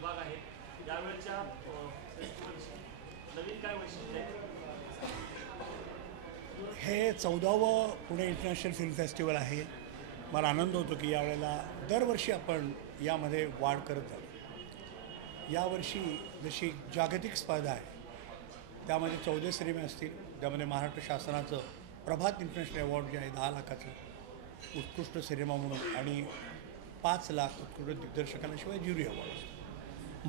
विभाग आहेत यावेळच्या फेस्टिवलची नवीन काय वैशिष्ट्य आहे? हे 14वं पुणे इंटरनॅशनल फिल्म फेस्टिवल आहे. मला आनंद होतो की यावेळेला दरवर्षी आपण यामध्ये वाढ करत आहोत. यावर्षी जशी जागतिक स्पर्धा आहे त्यामध्ये 14 सिनेमे असतील. त्यामध्ये महाराष्ट्र शासनाचं प्रभात इंटरनॅशनल अवॉर्ड जे आहे 10 लाखाचं उत्कृष्ट सिनेमा म्हणून आणि 5 लाख उत्कृष्ट दिग्दर्शकांशिवाय ज्युरी अवॉर्ड असतो.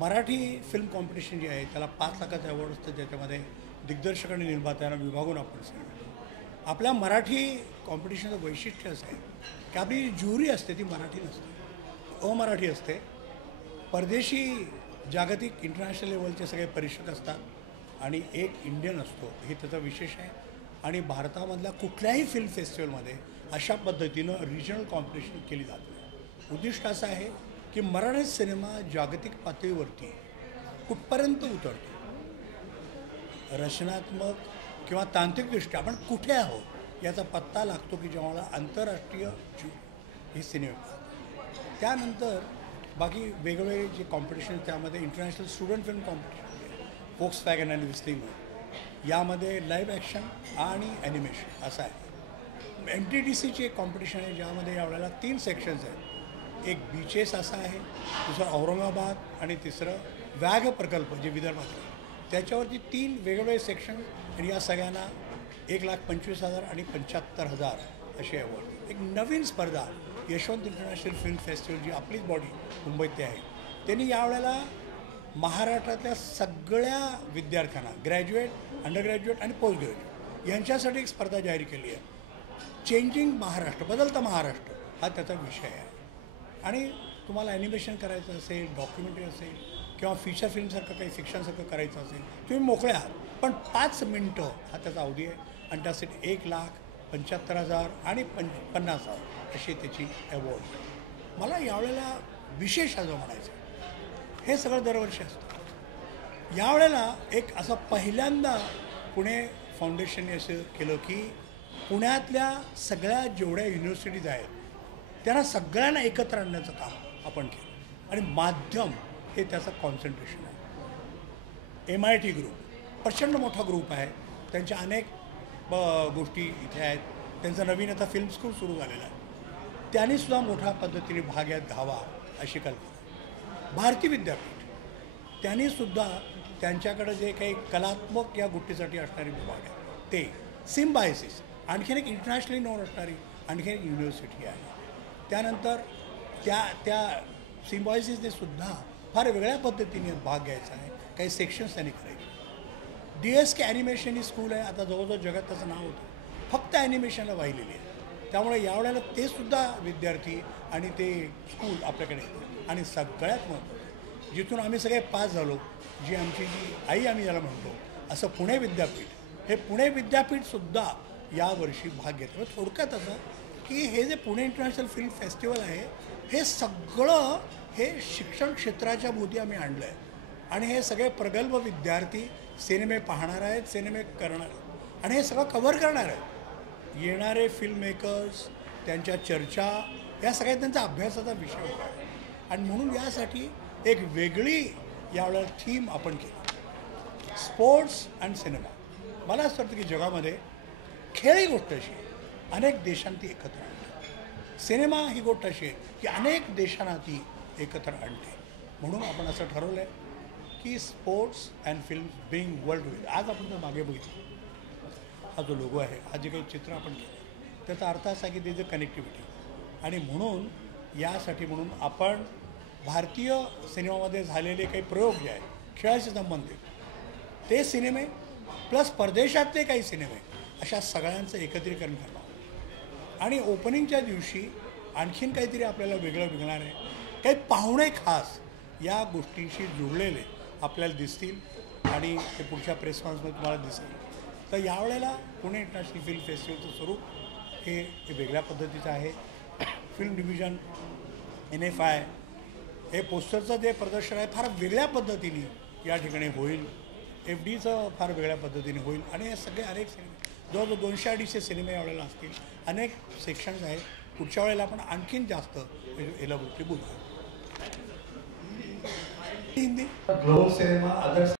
मराठी फिल्म कॉम्पिटिशन जे आहे त्याला 5 लाखाचं अवॉर्ड असतं, ज्याच्यामध्ये दिग्दर्शक आणि निर्मात्यांना विभागून आपण सिनेमा. आपल्या मराठी कॉम्पिटिशनचं वैशिष्ट्य असं आहे की आपली ज्युरी असते ती मराठी नसते, अमराठी असते. परदेशी जागतिक इंटरनॅशनल लेवलचे सगळे परीक्षक असतात आणि एक इंडियन असतो, हे त्याचा विशेष आहे. आणि भारतामधल्या कुठल्याही फिल्म फेस्टिवलमध्ये अशा पद्धतीनं रिजनल कॉम्पिटिशन केली जाते. उद्दिष्ट असं आहे की मराठी सिनेमा जागतिक पातळीवरती कुठपर्यंत उतरतो, रचनात्मक किंवा तांत्रिकदृष्ट्या आपण कुठे आहोत याचा पत्ता लागतो की जेव्हा आंतरराष्ट्रीय ही सिनेमा पाहतो. त्यानंतर बाकी वेगवेगळे जे कॉम्पिटिशन त्यामध्ये इंटरनॅशनल स्टुडंट फिल्म कॉम्पिटिशन आहे, फोक्सवॅगन आणि विस्लिंग, यामध्ये लाईव्ह ॲक्शन आणि ॲनिमेशन असं आहे. MTDCची एक कॉम्पिटिशन आहे ज्यामध्ये यावेळेला 3 सेक्शन्स आहेत. एक बीचेस असा आहे, दुसरं औरंगाबाद आणि तिसरं व्याघ्र प्रकल्प जे विदर्भात आहे त्याच्यावरती 3 वेगवेगळे सेक्शन. आणि या सगळ्यांना 1,25,000 आणि 75,000 असे अवॉर्ड. एक नवीन स्पर्धा यशवंत इंटरनॅशनल फिल्म फेस्टिवल जी आपलीच बॉडी मुंबईतली आहे त्यांनी यावेळेला महाराष्ट्रातल्या सगळ्या विद्यार्थ्यांना ग्रॅज्युएट, अंडर ग्रॅज्युएट आणि पोस्ट ग्रॅज्युएट यांच्यासाठी एक स्पर्धा जाहीर केली आहे. चेंजिंग महाराष्ट्र, बदलता महाराष्ट्र हा त्याचा विषय आहे. आणि तुम्हाला ॲनिमेशन करायचं असेल, डॉक्युमेंटरी असेल किंवा फीचर फिल्मसारखं काही फिक्शनसारखं करायचं असेल तुम्ही मोकळे आहात, पण 5 मिनटं हा त्याचा अवधी आहे. आणि त्यासाठी 1,75,000 आणि 50,000 अशी त्याची अवॉर्ड. मला यावेळेला विशेष असं म्हणायचं, हे सगळं दरवर्षी असतं. यावेळेला एक असं पहिल्यांदा पुणे फाउंडेशनने असं केलं की पुण्यातल्या सगळ्या जेवढ्या युनिव्हर्सिटीज आहेत त्यांना सगळ्यांना एकत्र आणण्याचं काम आपण केलं. आणि माध्यम हे त्याचं कॉन्सन्ट्रेशन आहे. MIT ग्रुप प्रचंड मोठा ग्रुप आहे, त्यांच्या अनेक गोष्टी इथे आहेत. त्यांचं नवीन आता फिल्म स्कूल सुरू झालेलं आहे, त्यांनीसुद्धा मोठ्या पद्धतीने भाग घ्यावा अशी कल्पना. भारती विद्यापीठ त्यांनीसुद्धा त्यांच्याकडे जे काही कलात्मक या गोष्टीसाठी असणारे विभाग आहेत ते सिम्बायसिस आणखीन एक इंटरनॅशनली नोन असणारी आणखीन एक युनिव्हर्सिटी आहे. त्यानंतर त्या सिम्बायसिसने सुद्धा फार वेगळ्या पद्धतीने भाग घ्यायचा आहे. काही सेक्शन्स त्यांनी करायचे. DSK ॲनिमेशन ही स्कूल आहे, आता जवळजवळ जगात त्याचं नाव होतं, फक्त ॲनिमेशनला वाहिलेली आहे. त्यामुळे यावेळेला ते सुद्धा विद्यार्थी आणि ते स्कूल आपल्याकडे येते. आणि सगळ्यात महत्त्वाचं जिथून आम्ही सगळे पास झालो, जी आमची जी आई आम्ही ज्याला म्हणतो असं पुणे विद्यापीठ, हे पुणे विद्यापीठसुद्धा यावर्षी भाग घेतं. थोडक्यात असं की हे जे पुणे इंटरनॅशनल फिल्म फेस्टिवल आहे हे सगळं हे शिक्षण क्षेत्राच्या भोवती आम्ही आणलं आहे. आणि हे सगळे प्रगल्भ विद्यार्थी सिनेमे पाहणार आहेत, सिनेमे करणार आहेत आणि हे सगळं कव्हर करणार आहेत. येणारे फिल्म मेकर्स, त्यांच्या चर्चा, या सगळ्या त्यांचा अभ्यासाचा विषय होता आहे. आणि म्हणून यासाठी एक वेगळी यावेळेला थीम आपण केली, स्पोर्ट्स अँड सिनेमा. मला असं वाटतं की जगामध्ये खेळ ही गोष्ट अशी आहे अनेक देशांना ती एकत्र आणते. सिनेमा ही गोष्ट अशी आहे की अनेक देशांना ती एकत्र आणते. म्हणून आपण असं ठरवलं आहे की sports and film being world together. आज आपण जर मागे बघितलं, हा जो लोगो आहे, हा जे काही चित्र आपण केलं त्याचा अर्थ असा की त्याचं कनेक्टिव्हिटी. आणि म्हणून यासाठी म्हणून आपण भारतीय सिनेमामध्ये झालेले काही प्रयोग जे आहेत खेळाशी संबंधित ते सिनेमे प्लस परदेशातले काही सिनेमे अशा सगळ्यांचं एकत्रीकरण करणं. आणि ओपनिंगच्या दिवशी आणखीन काहीतरी आपल्याला वेगळं मिळणार आहे. काही पाहुणे खास या गोष्टींशी जुळलेले आपल्याला दिसतील आणि ते पुढच्या प्रेस कॉन्फरन्समध्ये तुम्हाला दिसेल. तर यावेळेला पुणे इंटरनॅशनल फिल्म फेस्टिवलचं स्वरूप हे वेगळ्या पद्धतीचं आहे. फिल्म डिव्हिजन, NFI, हे पोस्टरचं जे प्रदर्शन आहे फार वेगळ्या पद्धतीने या ठिकाणी होईल. FDचं फार वेगळ्या पद्धतीने होईल. आणि हे सगळे अनेक सिनेमे जवळजवळ 200-250 सिनेमे यावेळेला असतील, अनेक सेक्शन्स आहेत. पुढच्या वेळेला आपण आणखीन जास्त याला गोष्टी बोलू. 3 दिन ग्लोबल सिनेमा अदर